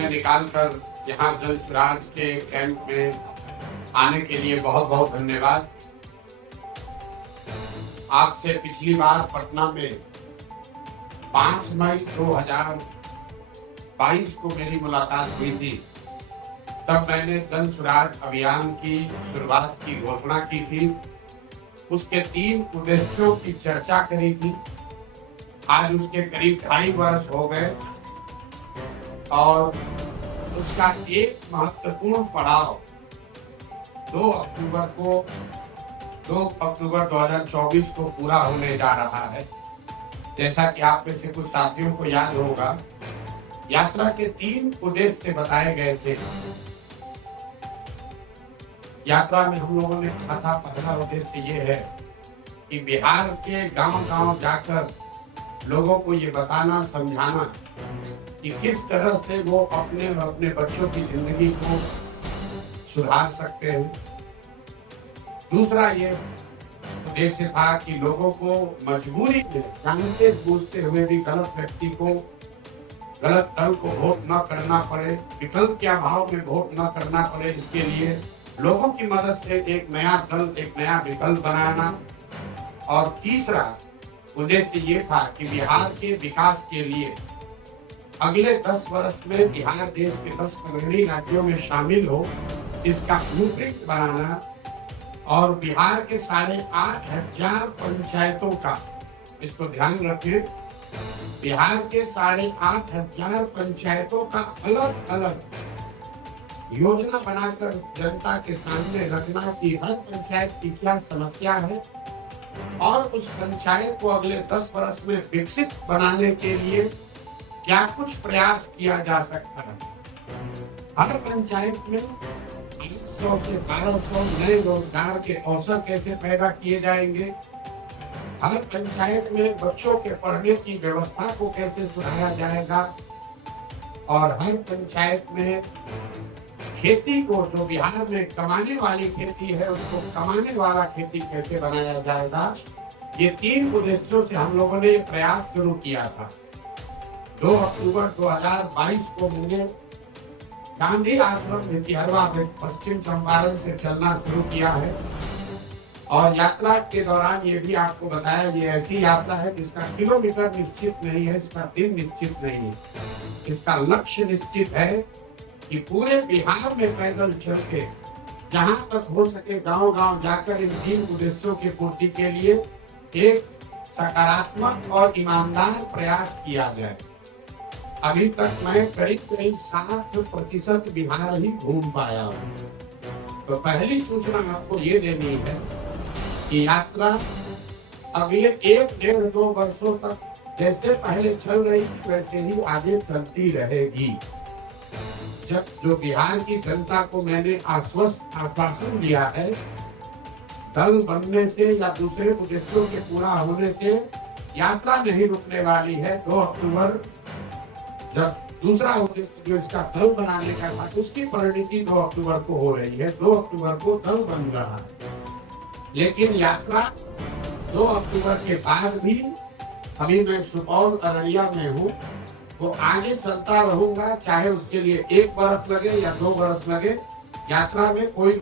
समय निकालकर यहाँ जल स्वराज के कैंप में आने के लिए बहुत बहुत धन्यवाद। आपसे पिछली बार पटना में 5 मई 2022 को मेरी मुलाकात हुई थी। तब मैंने जन स्वराज अभियान की शुरुआत की घोषणा की थी। उसके 3 उद्देश्यों की चर्चा करी थी। आज उसके करीब 2.5 वर्ष हो गए और उसका एक महत्वपूर्ण पड़ाव 2 अक्टूबर 2024 को पूरा होने जा रहा है। जैसा कि आप में से कुछ साथियों को याद होगा, यात्रा के 3 उद्देश्य बताए गए थे। यात्रा में हम लोगों ने कहा था, पहला उद्देश्य ये है कि बिहार के गांव-गांव जाकर लोगों को ये बताना, समझाना कि किस तरह से वो अपने और अपने बच्चों की जिंदगी को सुधार सकते हैं। दूसरा ये उद्देश्य था कि लोगों को मजबूरी में जानते बूझते हुए भी गलत व्यक्ति को, गलत दल को वोट न करना पड़े, विकल्प के अभाव में वोट न करना पड़े। इसके लिए लोगों की मदद से एक नया दल, एक नया विकल्प बनाना। और तीसरा उद्देश्य ये था कि बिहार के विकास के लिए अगले 10 वर्ष में बिहार देश के 10 अग्रणी राज्यों में शामिल हो, इसका ब्लूप्रिंट बनाना और बिहार के 8,500 पंचायतों का, इसको ध्यान रखें, बिहार के 8,500 पंचायतों का अलग अलग योजना बनाकर जनता के सामने रखना कि हर पंचायत की क्या समस्या है और उस पंचायत को अगले 10 वर्ष में विकसित बनाने के लिए क्या कुछ प्रयास किया जा सकता है। हर पंचायत में 100 से 1200 नए रोजगार के अवसर कैसे पैदा किए जाएंगे, हर पंचायत में बच्चों के पढ़ने की व्यवस्था को कैसे सुधारा जाएगा और हर पंचायत में खेती को, जो बिहार में कमाने वाली खेती है, उसको कमाने वाला खेती कैसे बनाया जाएगा। ये 3 उद्देश्यों से हम लोगों ने प्रयास शुरू किया था। 2 अक्टूबर 2022 को मैंने गांधी आश्रम भितिहरवा में पश्चिम चंपारण से चलना शुरू किया है और यात्रा के दौरान ये भी आपको बताया, ये ऐसी यात्रा है जिसका किलोमीटर निश्चित नहीं है, इसका दिन निश्चित नहीं है। इसका लक्ष्य निश्चित है कि पूरे बिहार में पैदल चल के जहां तक हो सके गांव-गांव जाकर इन 3 उद्देश्यों की पूर्ति के लिए एक सकारात्मक और ईमानदार प्रयास किया जाए। अभी तक मैं करीब 60% बिहार ही घूम पाया हूँ। तो पहली सूचना आपको ये देनी है कि यात्रा अगले 1-1.5-2 वर्षों तक जैसे पहले चल रही थी वैसे ही आगे चलती रहेगी। जब जो बिहार की जनता को मैंने आश्वासन दिया है, दल बनने से या दूसरे उद्देश्यों के पूरा होने से यात्रा नहीं रुकने वाली है। 2 अक्टूबर जब दूसरा उद्देश्य जो इसका दल बनाने का था, उसकी परिणति 2 अक्टूबर को हो रही है। 2 अक्टूबर को दल बन रहा है, लेकिन यात्रा 2 अक्टूबर के बाद भी, अभी मैं सुपौल अररिया में हूँ, वो आगे चलता रहूंगा, चाहे उसके लिए 1 वर्ष लगे या 2 वर्ष लगे। यात्रा में कोई